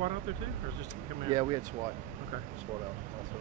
SWAT out there too, or is it just come in? Yeah, we had SWAT. Okay. SWAT out also.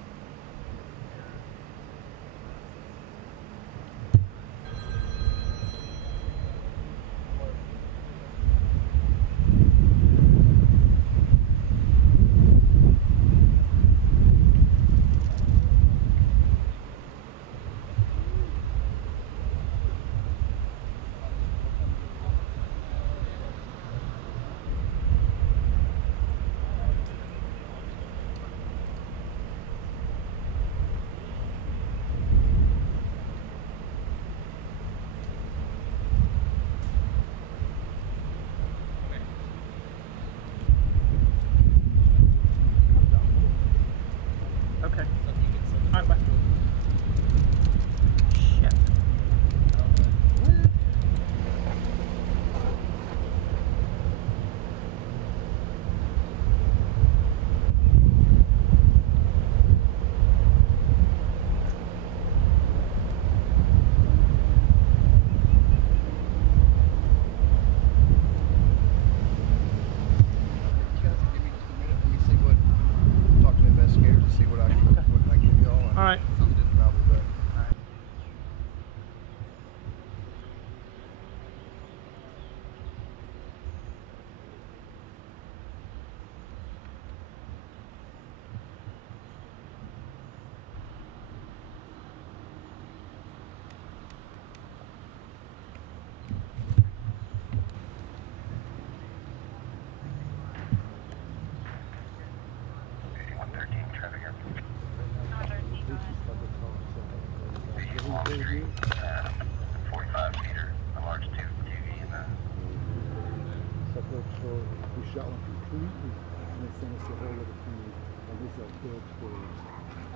We shot one completely, and it sent us the whole other thing, and this is a big story.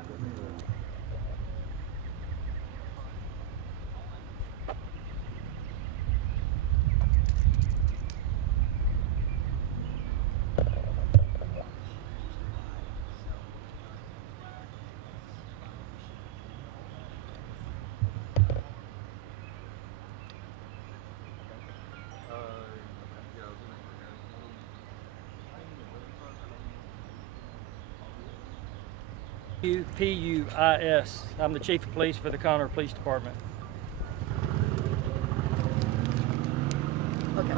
But anyway. P-U-I-S. I'm the Chief of Police for the Conroe Police Department. Okay.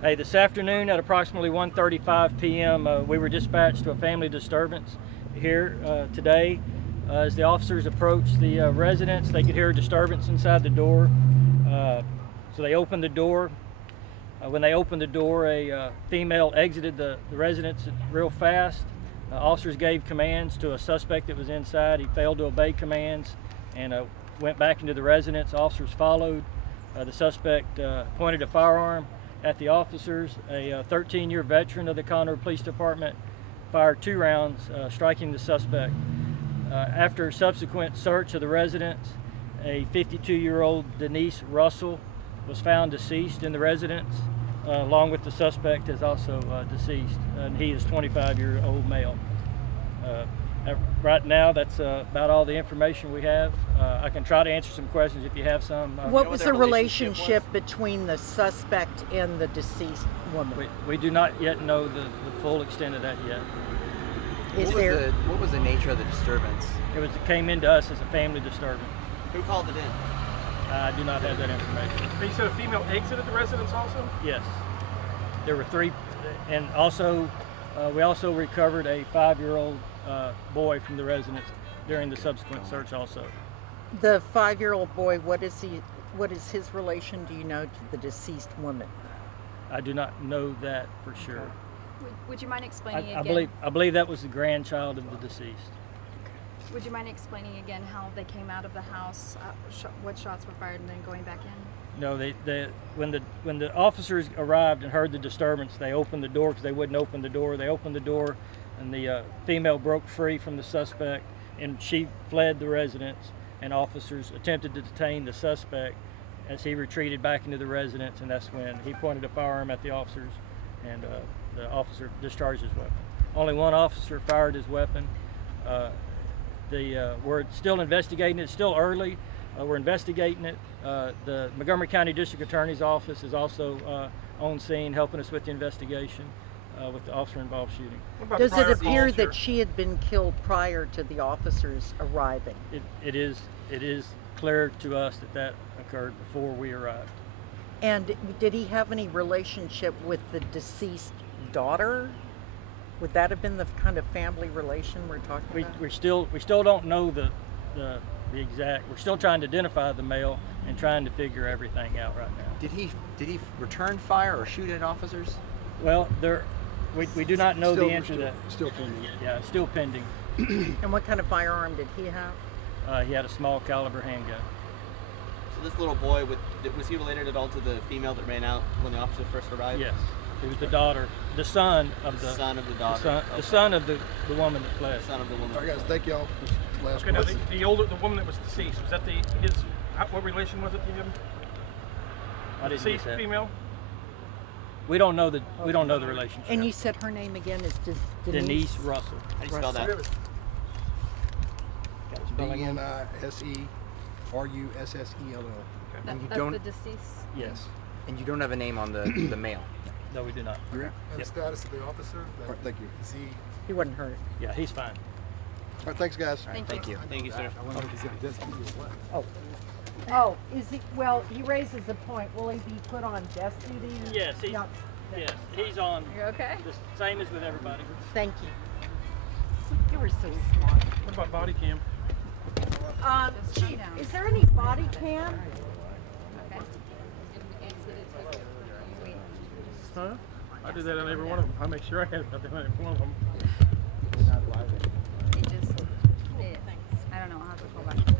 Hey, this afternoon at approximately 1:35 p.m. We were dispatched to a family disturbance here today. As the officers approached the residence, they could hear a disturbance inside the door. So they opened the door. When they opened the door, a female exited the residence real fast. Officers gave commands to a suspect that was inside. He failed to obey commands and went back into the residence. Officers followed. The suspect pointed a firearm at the officers. A 13-year veteran of the Conroe Police Department fired 2 rounds, striking the suspect. After subsequent search of the residence, a 52-year-old Denise Russell was found deceased in the residence. Along with the suspect is also deceased, and he is 25-year-old male. Right now, that's about all the information we have. I can try to answer some questions if you have some. What was the relationship between the suspect and the deceased woman? We do not yet know the full extent of that yet. What was the nature of the disturbance? It came into us as a family disturbance. Who called it in? I do not have that information. But you said a female exited the residence also? Yes. There were 3, and also we also recovered a 5-year-old boy from the residence during the subsequent search also. The 5-year-old boy, what is his relation, do you know, to the deceased woman? I do not know that for sure. Would you mind explaining again? I believe that was the grandchild of the deceased. Would you mind explaining again how they came out of the house, what shots were fired, and then going back in? No, when the officers arrived and heard the disturbance, they opened the door because they wouldn't open the door. They opened the door, and the female broke free from the suspect, and she fled the residence. And officers attempted to detain the suspect as he retreated back into the residence, and that's when he pointed a firearm at the officers, and the officer discharged his weapon. Only one officer fired his weapon. We're still investigating it. It's still early. We're investigating it. The Montgomery County District Attorney's Office is also on scene helping us with the investigation. with the officer-involved shooting. What about Does it prior appear calls here? that she had been killed prior to the officers arriving? It is clear to us that occurred before we arrived. And did he have any relationship with the deceased daughter? Would that have been the kind of family relation we're talking about? We still don't know the exact. We're still trying to identify the male and trying to figure everything out right now. Did he return fire or shoot at officers? Well, we do not know the answer to that. Still pending. Yeah, it's still pending. And what kind of firearm did he have? He had a small caliber handgun. So this little boy, was he related at all to the female that ran out when the officer first arrived? Yes, he was the daughter, the son of the son of the daughter. the son of the woman that fled. Son of the woman. All right, guys, thank y'all. Last Okay, now question. the woman that was deceased, was that what relation was it to him? I didn't get Deceased that. female? We don't know the relationship. And you said her name again is Denise Russell. How do you spell that? Really? Got it spelling on? DNISERUSSELL. And you That's don't the deceased. Yes. and you don't have a name on the male. No, we do not. You're And the status of the officer? All right, thank you. Is he? He wasn't hurt. Yeah, he's fine. All right, thanks, guys. Thank you. Thank you, sir. I wonder if he's got desk duty or what. Oh, is he? Well, he raises a point. Will he be put on desk duty? Yes, Yeah. yes, he's on You okay? the same as with everybody. Thank you. You were so smart. What about body cam? Just calm Chief, down. is there any body cam? Okay. Wait. Huh? I did that on every one of them. I make sure I had that on every one of them. It just, I don't know, I'll have to call back to